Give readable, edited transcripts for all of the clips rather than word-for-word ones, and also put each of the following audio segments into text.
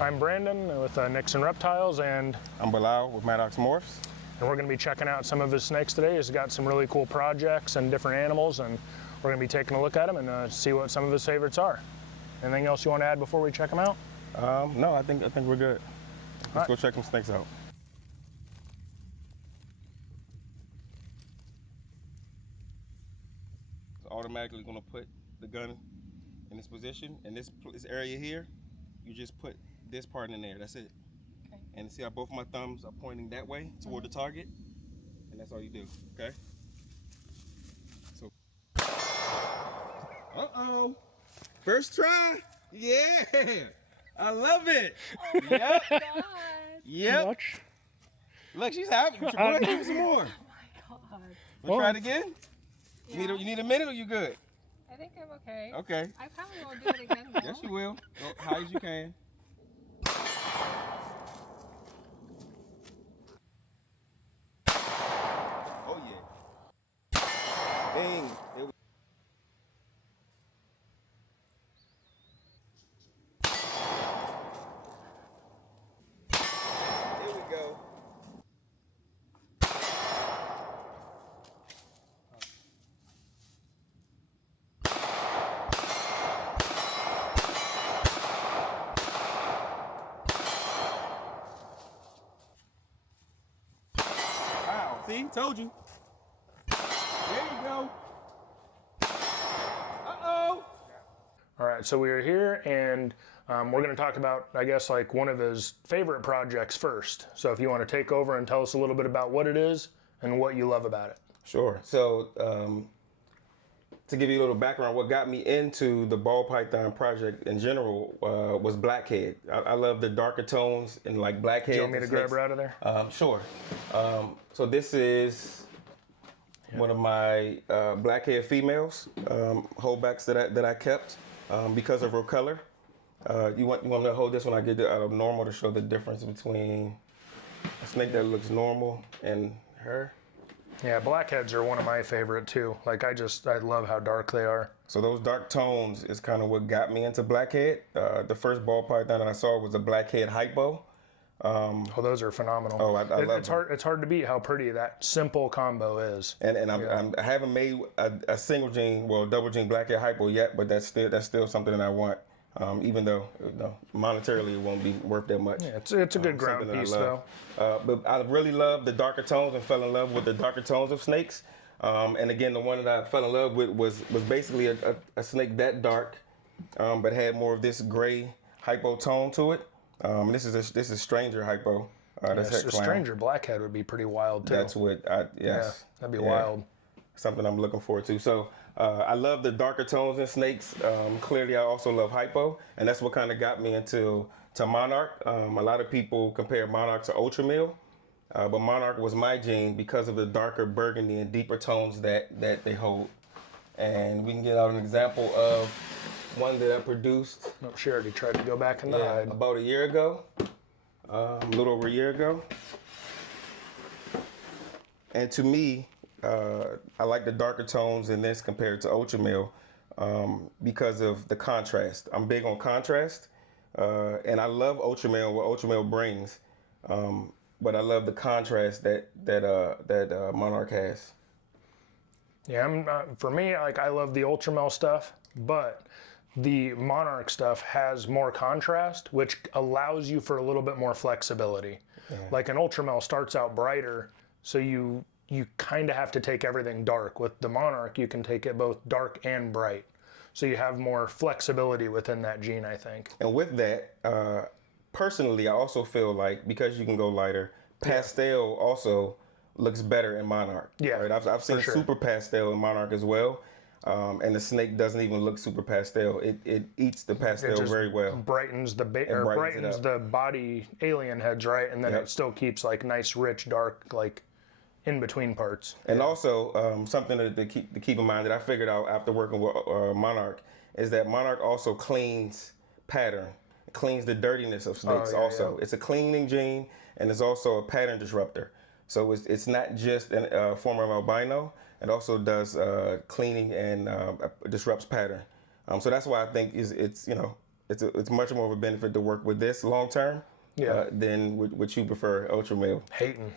I'm Brandon with Nixon Reptiles, and I'm Balil with Maddox Morphs. And we're going to be checking out some of his snakes today. He's got some really cool projects and different animals, and we're going to be taking a look at them and see what some of his favorites are. Anything else you want to add before we check them out? No, I think we're good. Let's go check some snakes out. So automatically going to put the gun in this position, and this area here, you just put this part in there. That's it. Okay. And see how both of my thumbs are pointing that way toward the target, and that's all you do. Okay. So. First try. Yeah. I love it. Oh yep. God. Yep. Watch. Look, she's happy. Go ahead, give me some more. Oh my God. We'll try it again. Yeah. You need a minute, or you good? I think I'm okay. Okay. I probably won't do it again though. Yes, you will. Go high as you can. Oh yeah. Dang. Here we go. Wow, see, told you. There you go. Uh-oh. All right, so we are here, and we're going to talk about, I guess, like one of his favorite projects first. So if you want to take over and tell us a little bit about what it is and what you love about it. Sure. So to give you a little background, what got me into the ball python project in general was blackhead. I love the darker tones and like blackhead. Do you want me to grab her out of there? Sure. So this is one of my blackhead females, holdbacks that I kept because of her color. You want me to hold this when I get it out of normal to show the difference between a snake that looks normal and her. Yeah, blackheads are one of my favorite too. Like I love how dark they are. So those dark tones is kind of what got me into blackhead. The first ball python that I saw was a blackhead hypo. Oh, those are phenomenal. Oh, I love them. It's hard to beat how pretty that simple combo is. And I haven't made a single gene, well, double gene blackhead hypo yet, but that's still something that I want. Even though monetarily it won't be worth that much. Yeah, it's a good ground piece though. But I really love the darker tones and fell in love with the darker tones of snakes. And again, the one that I fell in love with was basically a snake that dark, but had more of this gray hypo tone to it. This is stranger hypo. That's a stranger blackhead would be pretty wild too. That's what yes. Yeah, that'd be wild. Something I'm looking forward to. So I love the darker tones in snakes. Clearly, I also love hypo, and that's what kind of got me into Monarch. A lot of people compare Monarch to Ultramil, but Monarch was my gene because of the darker burgundy and deeper tones that they hold. And we can get out an example of one that I produced. Oh, she already tried to go back in the hide. About a year ago, a little over a year ago. And to me, I like the darker tones in this compared to Ultramil because of the contrast. I'm big on contrast, and I love Ultramil, what Ultramil brings, but I love the contrast that Monarch has. Yeah, for me, like I love the Ultramel stuff, but the Monarch stuff has more contrast, which allows you for a little bit more flexibility. Yeah. Like an Ultramel starts out brighter, so you kind of have to take everything dark. With the Monarch, you can take it both dark and bright. So you have more flexibility within that gene, I think. And with that, personally, I also feel like because you can go lighter, pastel also looks better in Monarch. Yeah, right? I've seen super pastel in Monarch as well. And the snake doesn't even look super pastel. It eats the pastel very well. Brightens the brightens the body alien heads, right? And then it still keeps like nice, rich, dark, like in between parts. And also something to keep in mind that I figured out after working with Monarch is that Monarch also cleans pattern. It cleans the dirtiness of snakes also. It's a cleaning gene, and it's also a pattern disruptor. So it's not just a form of albino. It also does cleaning and disrupts pattern. So that's why I think it's it's much more of a benefit to work with this long term. Than what you prefer, ultra male. Hating.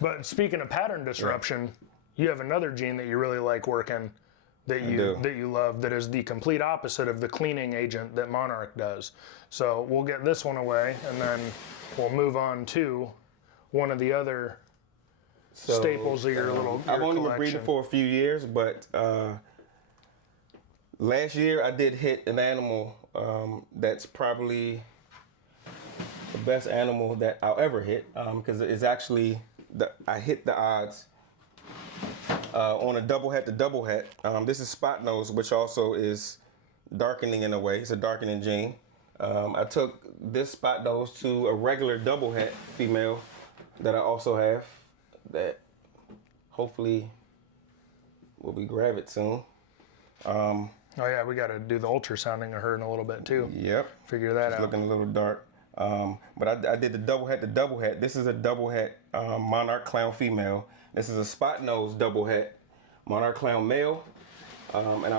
But speaking of pattern disruption, you have another gene that you really like working, that you love, that is the complete opposite of the cleaning agent that Monarch does. So we'll get this one away, and then we'll move on to one of the other staples of your little I've only collection. been breeding for a few years, but last year I did hit an animal that's probably the best animal that I'll ever hit, because it's actually I hit the odds on a double het to double het. This is Spotnose, which also is darkening in a way. It's a darkening gene. I took this Spotnose to a regular double het female that I also have, that hopefully will be gravid soon. Oh yeah, we got to do the ultrasounding of her in a little bit too. Yep. Figure that out. Looking a little dark. But I did the double het to double het. This is a double het Monarch clown female. This is a Spotnose double het Monarch clown male. And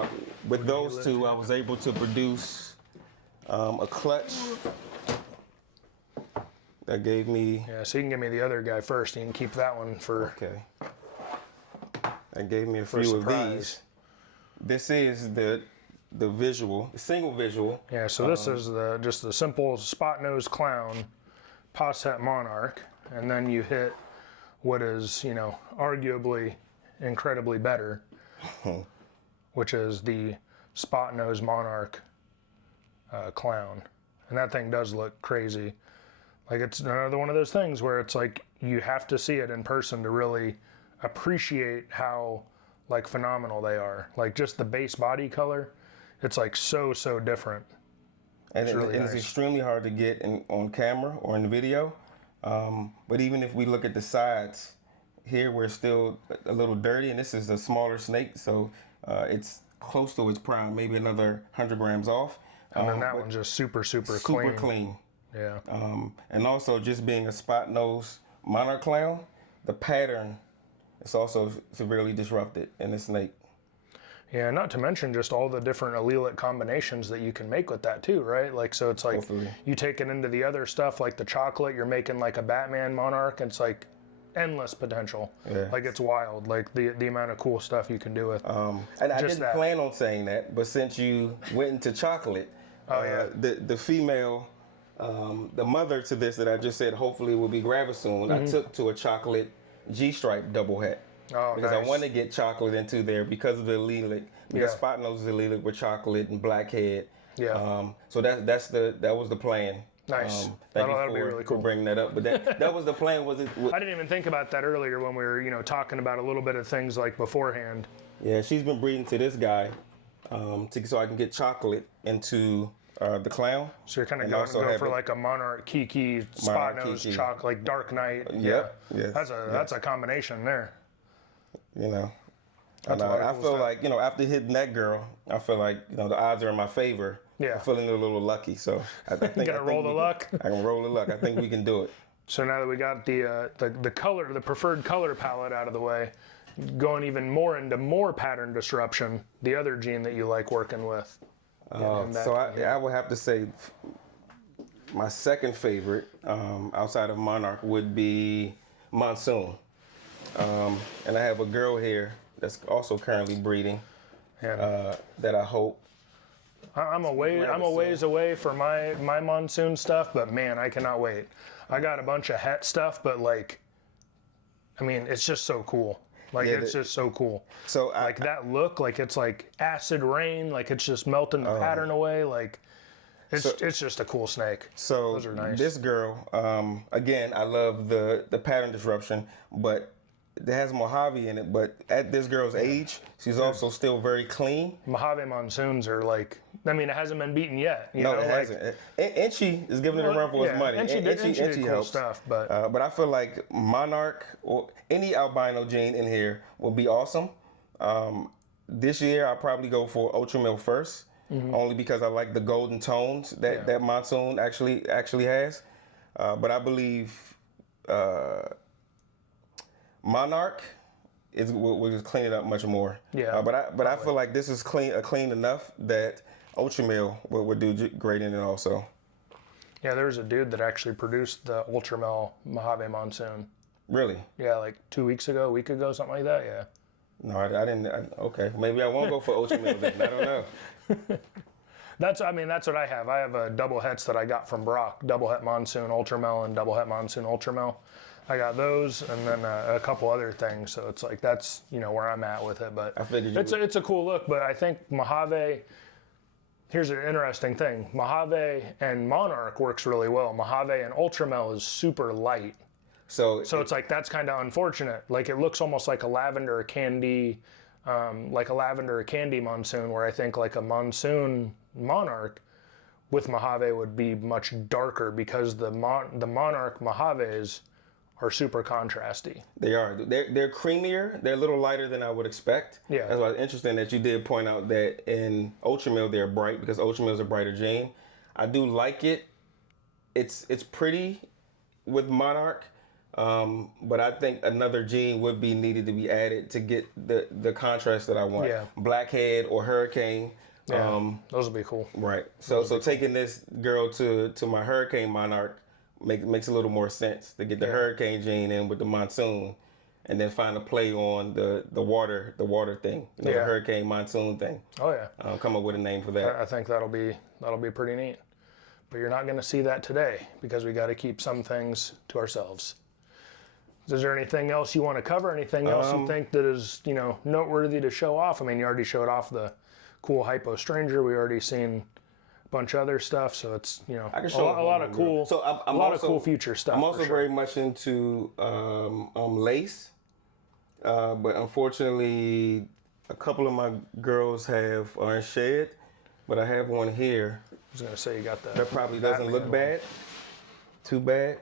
with those two, I was able to produce a clutch that gave me. Yeah, so you can give me the other guy first. You can keep that one for. Okay. That gave me a few surprise. of these. This is the visual, the single visual. Yeah, so this is just the simple Spotnose clown Posset Monarch, and then you hit what is, arguably incredibly better, which is the Spotnose Monarch clown. And that thing does look crazy. Like, it's another one of those things where it's like you have to see it in person to really appreciate how phenomenal they are. Like, just the base body color, it's like so different. And really it's nice. extremely hard to get on camera or in video. But even if we look at the sides, here we're still a little dirty, and this is a smaller snake, so it's close to its prime, maybe another 100 grams off. And then that one's just super clean. clean. Yeah. And also, just being a Spotnose Monarch clown, the pattern is also severely disrupted in the snake. Yeah, not to mention just all the different allelic combinations that you can make with that too, right? Like, so it's like Hopefully. you take it into the other stuff, like the chocolate, you're making like a Batman Monarch, and it's like endless potential. Yeah. Like, it's wild, like the amount of cool stuff you can do with And I just didn't that. plan on saying that, but since you went into chocolate, the female, the mother to this that I just said hopefully will be gravid soon, I took to a chocolate G-stripe double het. Oh, Because nice. I want to get chocolate into there because of the allelic. Because Yeah. Spotnose is allelic with chocolate and blackhead. Yeah. So that was the plan. Nice. Thank That'll you be for, really for cool. bringing that up. But that was the plan. I didn't even think about that earlier when we were, talking about a little bit of things like beforehand. Yeah, she's been breeding to this guy, so I can get chocolate into the clown. So you're kind of And going also go have for it- like a Monarch Kiki, Monarch Spotnose, Kiki. chocolate, like Dark Knight. Yep. Yeah. Yes. That's a combination there. You know. That's And a lot of I cool feel stuff. like, after hitting that girl, I feel like, the odds are in my favor. Yeah. I'm feeling a little lucky. So I think You gotta roll the luck. I can roll the luck. I think we can do it. So now that we got the color, the preferred color palette out of the way, going even more into more pattern disruption, the other gene that you like working with. So I would have to say my second favorite outside of Monarch would be Monsoon. And I have a girl here that's also currently breeding that I hope. I'm a ways away for my Monsoon stuff, but man, I cannot wait. I got a bunch of het stuff, but it's just so cool. It's just so cool. So Like that look, like it's like acid rain, like it's just melting the pattern away. Like it's just a cool snake. So Those are nice. this girl, again, I love the pattern disruption, but it has Mojave in it. But at this girl's age, she's also still very clean. Mojave Monsoons are like, it hasn't been beaten yet. You No, know? it hasn't. Enchi is giving it a run for its money. Enchi did cool helps. stuff, but But I feel like Monarch or any albino gene in here will be awesome. This year, I'll probably go for Ultra Male first, only because I like the golden tones that Monsoon actually has. But I believe Monarch will just clean it up much more. Yeah, But I feel like this is clean enough that Ultramel would do great in it also. Yeah, there's a dude that actually produced the Ultramel Mojave Monsoon. Really? Yeah, like 2 weeks ago, a week ago, something like that. Yeah. No, I didn't. Okay, maybe I won't go for Ultramel then. I don't know. That's what I have. I have a double hets that I got from Brock, double het Monsoon Ultramel and double het Monsoon Ultramel. I got those and then a couple other things. So it's like that's where I'm at with it. But I figured it's a cool look. But I think Mojave. Here's an interesting thing. Mojave and Monarch works really well. Mojave and Ultramel is super light. So it's like that's kind of unfortunate. Like it looks almost like a lavender candy monsoon, where I think like a monsoon Monarch with Mojave would be much darker because the Monarch Mojaves are super contrasty. They are. They're creamier. They're a little lighter than I would expect. Yeah. That's why it's interesting that you did point out that in Ultramel they're bright because Ultramel is a brighter gene. I do like it. It's pretty with Monarch, but I think another gene would be needed to be added to get the contrast that I want. Yeah. Blackhead or Hurricane. Yeah, those would be cool. Right. So taking this girl to my Hurricane Monarch makes a little more sense to get the Hurricane gene in with the Monsoon, and then find a play on the water thing, the Hurricane Monsoon thing. Oh yeah. Come up with a name for that. I think that'll be pretty neat. But you're not going to see that today because we got to keep some things to ourselves. Is there anything else you want to cover? Anything else you think that is noteworthy to show off? I mean, you already showed off the cool Hypo Stranger. We already seen a bunch of other stuff, so it's I can show a lot of cool, So I'm a lot also, of cool future stuff. I'm also for sure. very much into lace, but unfortunately, a couple of my girls are in shed, but I have one here. I was gonna say you got that. That probably doesn't look bad, too bad,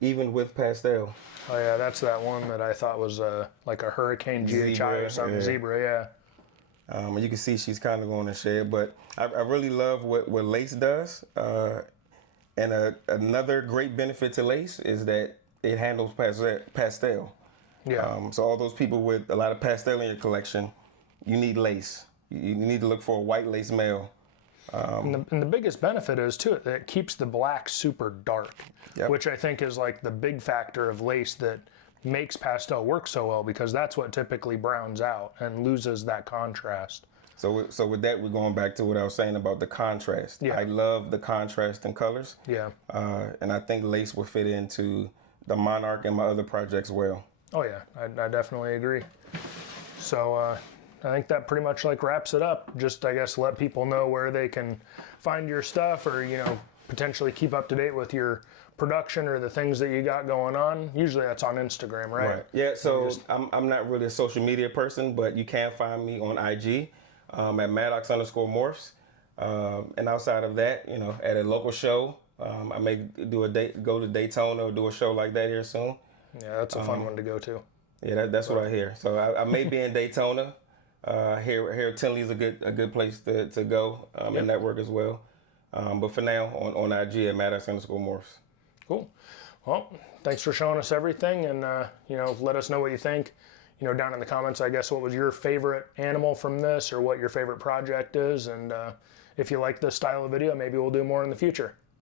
even with pastel. Oh yeah, that's that one that I thought was like a Hurricane GHI or something. Yeah. Zebra, yeah. And you can see she's kind of going to shed, but I really love what lace does. And another great benefit to lace is that it handles pastel. Yeah. So all those people with a lot of pastel in your collection, you need lace. You need to look for a white lace male. And the biggest benefit is too that it keeps the black super dark, Yep. which I think is like the big factor of lace that makes pastel work so well, because that's what typically browns out and loses that contrast. So with that, we're going back to what I was saying about the contrast. Yeah. I love the contrast in colors. Yeah. And I think lace will fit into the Monarch and my other projects well. Oh yeah, I definitely agree. So I think that pretty much like wraps it up. Just I guess let people know where they can find your stuff, or potentially keep up to date with your production or the things that you got going on. Usually that's on Instagram, right? Yeah. So I'm not really a social media person, but you can find me on IG at Maddox_Morphs. And outside of that, at a local show, I may go to Daytona or do a show like that here soon. Yeah, that's a fun one to go to. Yeah, that's what I hear. So I may be in Daytona. Here Tinley's a good place to go and network as well. But for now, on IG at Maddox_Morphs. Cool. Well, thanks for showing us everything, and let us know what you think. Down in the comments, I guess, what was your favorite animal from this, or what your favorite project is, and if you like this style of video, maybe we'll do more in the future.